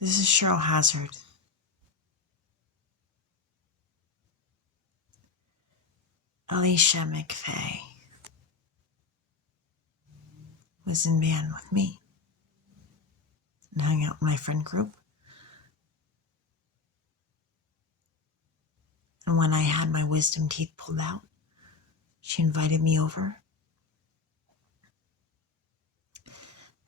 This is Cheryl Hazard. Alicia McVey was in band with me and hung out in my friend group. And when I had my wisdom teeth pulled out, she invited me over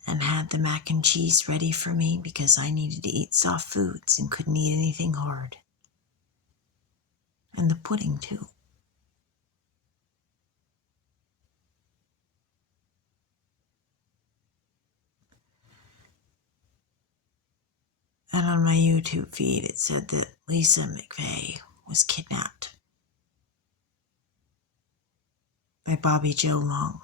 and had the mac and cheese ready for me because I needed to eat soft foods and couldn't eat anything hard. And the pudding, too. And on my YouTube feed, it said that Lisa McVey was kidnapped by Bobby Joe Long,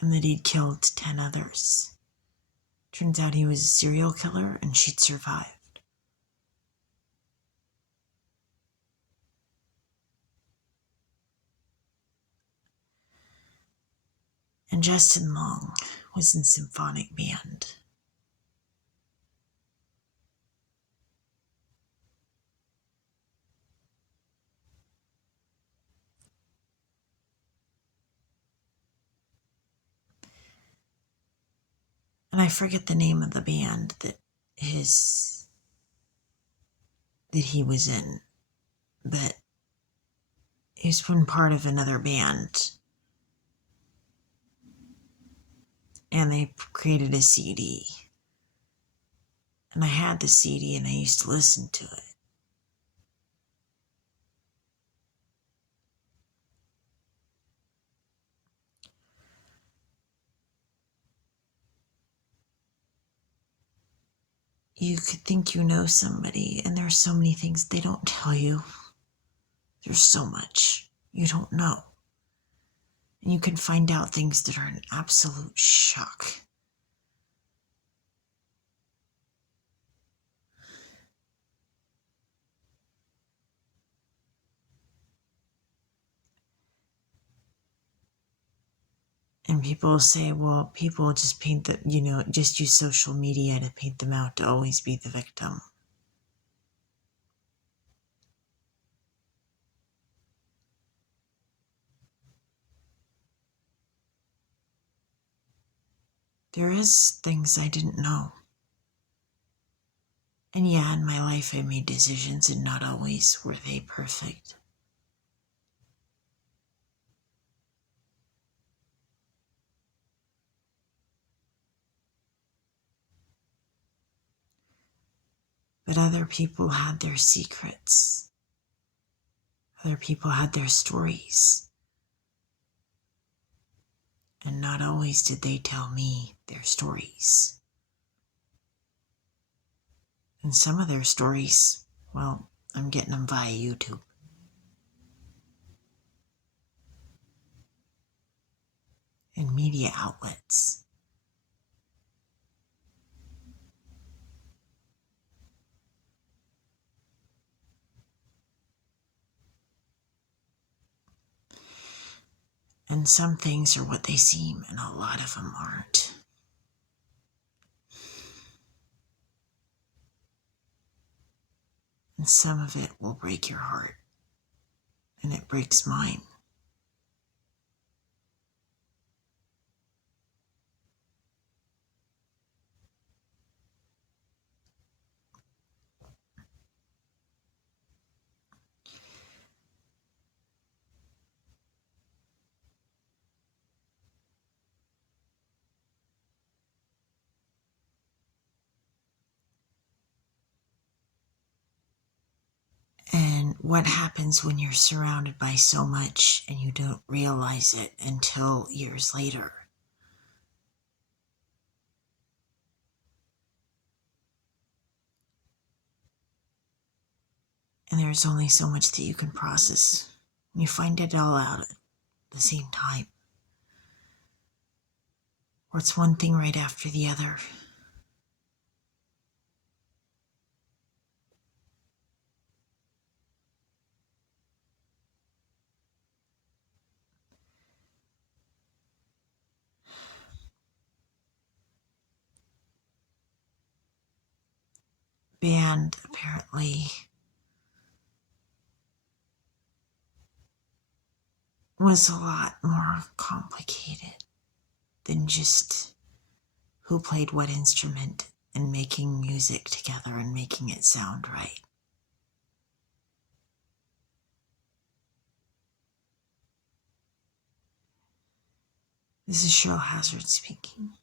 and that he'd killed 10 others. Turns out he was a serial killer and she'd survived. And Justin Long was in symphonic band. And I forget the name of the band that he was in, but he's been part of another band. And they created a CD. And I had the CD and I used to listen to it. You could think you know somebody, and there's so many things they don't tell you. There's so much you don't know. And you can find out things that are an absolute shock. And people say, well, people just paint just use social media to paint them out to always be the victim. There is things I didn't know. And yeah, in my life I made decisions and not always were they perfect. But other people had their secrets. Other people had their stories. And not always did they tell me their stories. And some of their stories, well, I'm getting them via YouTube. And media outlets. And some things are what they seem, and a lot of them aren't. And some of it will break your heart. And it breaks mine. And what happens when you're surrounded by so much and you don't realize it until years later? And there's only so much that you can process. You find it all out at the same time. Or it's one thing right after the other. band apparently was a lot more complicated than just who played what instrument and making music together and making it sound right. This is Cheryl Hazard speaking.